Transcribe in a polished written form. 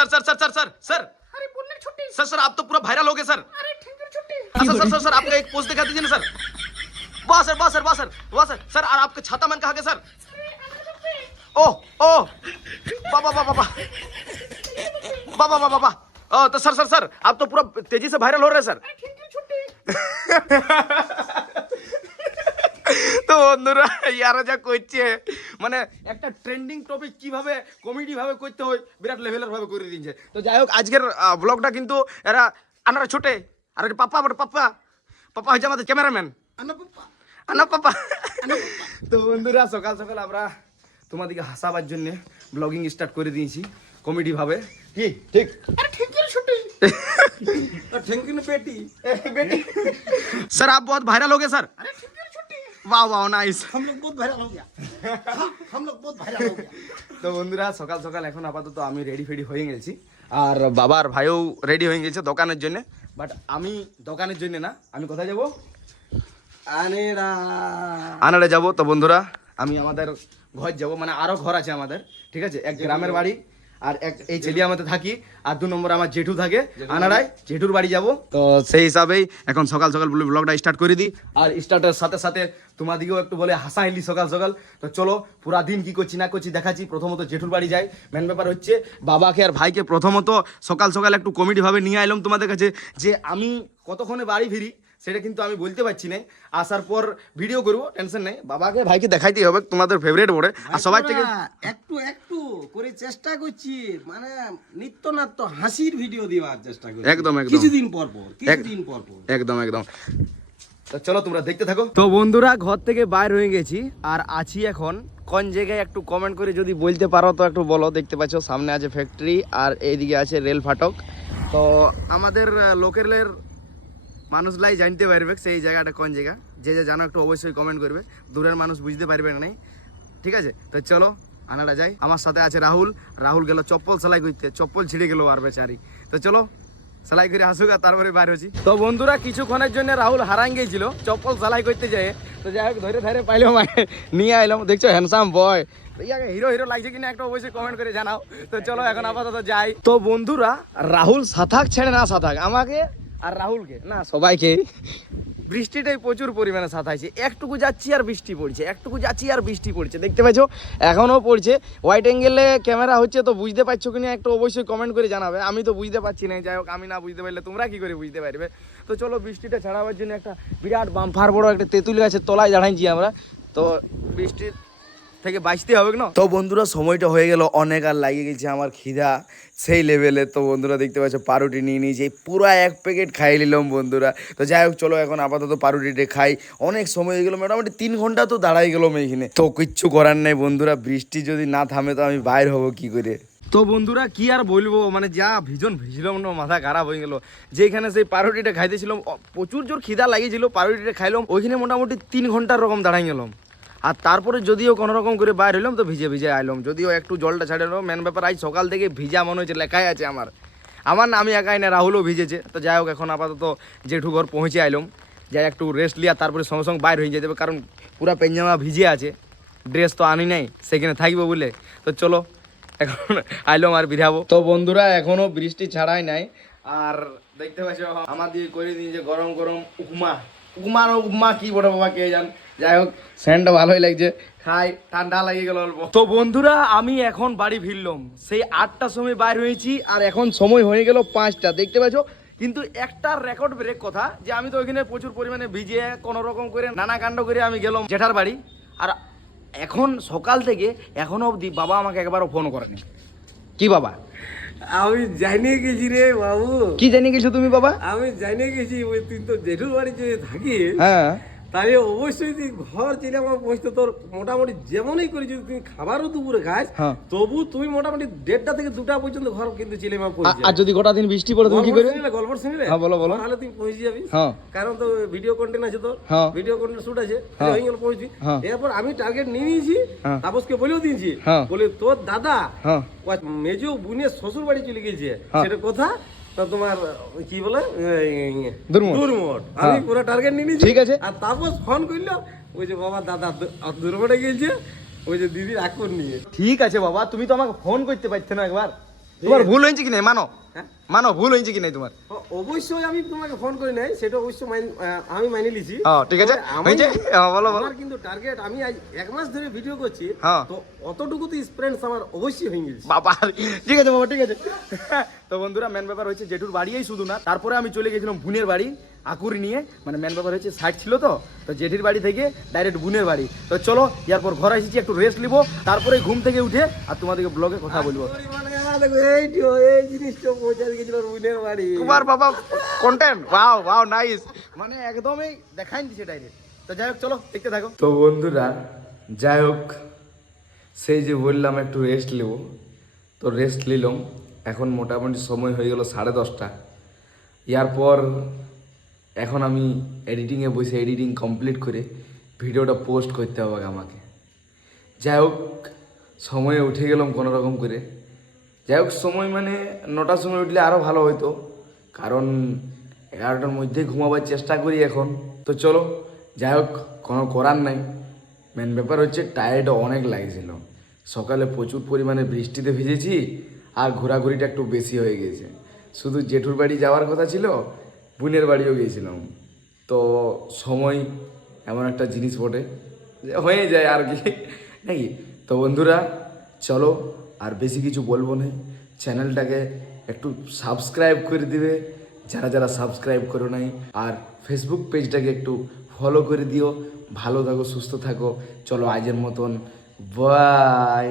Sir sir sir sir sir sir अरे बोलने छुट्टी। सर सर आप तो पूरा वायरल हो गए सर। अरे थैंक यू छुट्टी। सर सर सर सर आपका एक पोस्ट दिखा दीजिए ना सर। वाह सर वाह सर वाह सर वाह सर सर और आपका छाता मन कहाँ गया सर? ओ ओ बाबा बाबा बाबा बाबा बाबा बाबा तो सर सर सर आप तो पूरा तेजी से वायरल हो रहे हैं सर। थैंक यू छुट्टी। তো বন্ধুরা ইয়ারা যা করছে মানে একটা ট্রেন্ডিং টপিক কিভাবে কমেডি ভাবে করতে হয় বিরাট লেভেলের ভাবে করে দিয়েছে। তো যাই হোক আজকের ব্লগটা কিন্তু এরা আনারা ছোটে আর পাপ্পা আমার পাপ্পা পাপ্পা হচ্ছে আমাদের ক্যামেরাম্যান আনা পাপ্পা। তো বন্ধুরা সকাল সকাল আমরা তোমাদেরকে হাসাবার জন্য ব্লগিং স্টার্ট করে দিয়েছি কমেডি ভাবে কি ঠিক। अरे थैंक यू छुट्टी। थैंक यू पेटी। बेटी सर आप बहुत वायरल हो गए सर। अरे थैंक यू छुट्टी। वाह वाह नाइस। हम लोग बहुत वायरल हो गया। हाँ, हम लोग बहुत वायरल हो गया। তো বন্ধুরা সকাল সকাল এখন আপাতত আমি রেডি ফেডি হয়ে গেছি আর বাবার ভাইও রেডি হয়ে গেছে দোকানের জন্য। বাট আমি দোকানের জন্য না, আমি কোথায় যাব? আনাড়ে যাব। তো বন্ধুরা আমি আমাদের ঘর যাব, মানে আরো ঘর আছে আমাদের, ঠিক আছে? এক গ্রামের বাড়ি আর এক এই চেলিয়ামাতে থাকি আর 2 নম্বর আমার জেঠু থাকে আনাড়ায়, জেঠুর বাড়ি যাব। তো সেই হিসাবেই এখন সকাল সকাল ব্লগটা স্টার্ট করে দিই আর স্টার্টের সাথে সাথে তোমাদিকেও একটু বলে হাসাইলি সকাল সকাল। তো চলো পুরা দিন কি করছি না করছি দেখাচ্ছি। প্রথমত জেঠুর বাড়ি যাই, মেন ব্যাপার হচ্ছে বাবাকে আর ভাইকে প্রথমত সকাল সকাল একটু কমেডি ভাবে নিয়ে আইলাম তোমাদের কাছে। যে আমি কতক্ষণে বাড়ি ফিরি সেটা কিন্তু আমি বলতে পারছি না, আসার পর ভিডিও করবো, টেনশন নেই। বাবাকে ভাইকে দেখাইতেই হবে, তোমাদের ফেভারিট বলে আর সবাই থেকে একটু একটু করে চেষ্টা করছি, মানে নিত্য নাত্য হাসির ভিডিও দেওয়ার চেষ্টা করছি। একদম একদম কিছুদিন পর পর কিছুদিন পর পর একদম একদম। তো চলো তোমরা দেখতে থাকো। তো বন্ধুরা ঘর থেকে বাইর হয়ে গেছি আর আছি এখন কোন জায়গায় একটু কমেন্ট করে যদি বলতে পারো তো একটু বলো। দেখতে পাচ্ছ সামনে আছে ফ্যাক্টরি আর এইদিকে আছে রেল ফাটক। তো আমাদের লোকালের মানুষলাই জানতে পারবে সেই জায়গাটা কোন জায়গা। যে যে জানো একটু অবশ্যই কমেন্ট করবে, দূরের মানুষ বুঝতে পারবে না, ঠিক আছে? তো চলো আনাটা যাই। আমার সাথে আছে রাহুল। রাহুল গেল চপ্পল সেলাই করতে, চপ্পল ছিঁড়ে গেল আর বেচারি। তো চলো সেলাই করে আসুক আর তারপরে বাইরে হচ্ছি। তো বন্ধুরা কিছুক্ষণের জন্য রাহুল হারান গিয়েছিল চপ্পল সেলাই করতে যায়। তো যাই হোক ধরে ধরে পাইলাম, নিয়ে আইলাম। দেখছো হ্যান্ডসাম বয়, হিরো হিরো লাগছে কিনা একটা অবশ্যই কমেন্ট করে জানাও। তো চলো এখন আপাতত যাই। তো বন্ধুরা রাহুল সাথাক ছেড়ে না সাথাক আমাকে আর রাহুলকে না সবাইকে বৃষ্টিটাই প্রচুর পরিমাণে সাথাইছে। একটুকু যাচ্ছি আর বৃষ্টি পড়ছে, একটুকু যাচ্ছি আর বৃষ্টি পড়ছে, দেখতে পাচ্ছ এখনও পড়ছে। হোয়াইট অ্যাঙ্গেলে ক্যামেরা হচ্ছে, তো বুঝতে পারছো কিনা একটু অবশ্যই কমেন্ট করে জানাবে। আমি তো বুঝতে পারছি না, যাই হোক আমি না বুঝতে পারলে তোমরা কি করে বুঝতে পারবে। তো চলো বৃষ্টিটা ছাড়াবার জন্য একটা বিরাট বাম্পার বড় একটা তেঁতুল গাছের তলায় দাঁড়াইছি আমরা। তো বৃষ্টির থেকে বাঁচতে হবে না। তো বন্ধুরা সময়টা হয়ে গেল অনেক আর লাগিয়ে গেছে আমার খিদা সেই লেভেলে। তো বন্ধুরা দেখতে পাচ্ছ পাউরুটি নিয়ে নিয়েছি, পুরো 1 প্যাকেট খাই নিলাম বন্ধুরা। তো যাই হোক চলো এখন আপাতত পাউরুটিটা খাই। অনেক সময় হয়ে গেলো, মোটামুটি 3 ঘন্টা তো দাঁড়াই গেলাম এইখানে। তো কিচ্ছু করার নেই বন্ধুরা, বৃষ্টি যদি না থামে তো আমি বাইর হবো কি করে। তো বন্ধুরা কি আর বলবো, মানে যা ভীষণ ভিজলাম না, মাথা খারাপ হয়ে গেল। যেখানে সেই পাউরুটিটা খাইতেছিলাম প্রচুর জোর খিদা লাগিয়েছিল, পাউরুটিটা খাইলাম ওইখানে মোটামুটি 3 ঘন্টার রকম দাঁড়াই গেলাম। আর তারপরে যদিও কোনো রকম করে বাইর হইলাম তো ভিজে ভিজে আইলাম, যদিও একটু জলটা ছাড়ে এলো। মেন ব্যাপার আজ সকাল থেকে ভিজা মনে হচ্ছে লেখাই আছে আমার না, আমি একাই না, রাহুলও ভিজেছে। তো যাই হোক এখন আপাতত জেঠু ঘর পৌঁছে আইলাম, যাই একটু রেস্ট লিয়া তারপরে সঙ্গে সঙ্গে বাইর হয়ে যেতে হবে, কারণ পুরা পেঞ্জামা ভিজে আছে, ড্রেস তো আনি নাই সেখানে থাকবো বলে। তো চলো এখন আইলাম আর বিরাবো। তো বন্ধুরা এখনও বৃষ্টি ছাড়াই নাই আর দেখতে পাচ্ছ আমার দিয়ে করে দিয়েছে গরম গরম উপমা কি বড় বাবা কে জান। যাই হোক স্যান্ডটা ভালোই লাগছে, খাই, ঠান্ডা লাগিয়ে গেল অল্প। তো বন্ধুরা আমি এখন বাড়ি ফিরলাম, সেই 8টার সময় বাইর হয়েছি আর এখন সময় হয়ে গেল 5টা, দেখতে পাচ্ছ। কিন্তু একটা রেকর্ড ব্রেক কথা যে আমি তো ওইখানে প্রচুর পরিমাণে ভিজে কোনো রকম করে নানা কাণ্ড করে আমি গেলাম জেঠার বাড়ি। আর এখন সকাল থেকে এখনো অবধি বাবা আমাকে একবারও ফোন করেনি। কি বাবা? আমি জানিয়ে গেছি রে বাবু। কি জানিয়ে গেছো তুমি বাবা? আমি জানিয়ে গেছি ওই তুই তো জেঠুর বাড়ি যে থাকি, হ্যাঁ তাই অবশ্যই তুই ঘর চিনে আমার পৌঁছতে তোর মোটামুটি যেমনই করে যদি তুমি খাবারও দুপুরে খাস তবু তুমি মোটামুটি 1:30 থেকে 2টা পর্যন্ত ঘর কিন্তু চিলে আমার পৌঁছে। আর যদি গোটা দিন বৃষ্টি পড়ে তুমি কি করবে? গল্প শুনলে হ্যাঁ বলো বলো। তাহলে তুই পৌঁছে যাবি, হ্যাঁ কারণ তো ভিডিও কন্টেন্ট আছে, তোর ভিডিও কন্টেন্ট শুট আছে, হয়ে গেল পৌঁছবি। এরপর আমি টার্গেট নিয়ে নিয়েছি, তাপসকে বলেও দিয়েছি, বলে তোর দাদা মেজো বোনের শ্বশুর বাড়ি চলে গেছে, সেটা কথা তো তোমার কি বলে দুর্মট। আমি পুরো টার্গেট নিয়ে নিয়েছি, ঠিক আছে। আর তাপস ফোন করলো, ওই যে বাবা দাদা দুর্মটে গিয়েছে, ওই যে দিদির আকর নিয়ে। ঠিক আছে বাবা, তুমি তো আমাকে ফোন করতে পারতে না একবার? তোমার ভুল হয়েছে কি নাই মানো, হ্যাঁ? মানো ভুল হয়েছে কি নাই তোমার? অবশ্যই আমি তোমাকে ফোন করি নাই, সেটা অবশ্যই আমি মাইনে লিছি। ঠিক আছে, হয়েছে, বলো বলো। আমার কিন্তু টার্গেট, আমি আজ 1 মাস ধরে ভিডিও করছি, হ্যাঁ। তো অতটুকু তো এক্সপিরিয়েন্স আমার অবশ্যই হয়ে গেছে। বাবা ঠিক আছে বাবা, ঠিক আছে। তো বন্ধুরা মেন ব্যাপার হচ্ছে জেঠুর বাড়িই শুধু না, তারপরে আমি চলে গেছিলাম বোনের বাড়ি আকুরি নিয়ে, মানে মেন ব্যাপার হচ্ছে সাইড ছিল তো জেঠির বাড়ি থেকে ডাইরেক্ট বোনের বাড়ি। তো চলো এরপর ঘরে এসেছি, একটু রেস্ট নিবো, তারপরে ঘুম থেকে উঠে আর তোমাদেরকে ব্লগে কথা বলবো। এই জিনিসটা পৌঁছে গেছিল বোনের বাড়ি। তোমার বাবা কন্টেন্ট, ওয়াও ওয়াও নাইস, মানে একদমই দেখাই দিচ্ছে ডাইরেক্ট। তো যাই হোক চলো দেখতে থাকো। তো বন্ধুরা যাই হোক, সেই যে বললাম একটু রেস্ট নেবো, তো রেস্ট নিলাম। এখন মোটামুটি সময় হয়ে গেল 10:30। এরপর এখন আমি এডিটিংয়ে বসে এডিটিং কমপ্লিট করে ভিডিওটা পোস্ট করতে হবে আমাকে। যাই হোক সময়ে উঠে গেলাম কোনো রকম করে। যাই হোক সময় মানে 9টার সময় উঠলে আরও ভালো হতো, কারণ 11টার মধ্যে ঘুমাবার চেষ্টা করি এখন। তো চলো যাই হোক, কোনো করার নাই। মেন ব্যাপার হচ্ছে টায়ার্ড অনেক লাগছিল, সকালে প্রচুর পরিমাণে বৃষ্টিতে ভিজেছি আর ঘোরাঘুরিটা একটু বেশি হয়ে গেছে। শুধু জেঠুর বাড়ি যাওয়ার কথা ছিল, বোনের বাড়িও গিয়েছিলাম। তো সময় এমন একটা জিনিস বটে যে হয়ে যায় আর কি, নাকি? তো বন্ধুরা চলো আর বেশি কিছু বলবো না, চ্যানেলটাকে একটু সাবস্ক্রাইব করে দিবে যারা যারা সাবস্ক্রাইব করো নাই, আর ফেসবুক পেজটাকে একটু ফলো করে দিও। ভালো থাকো, সুস্থ থাকো। চলো আজের মতন বাই।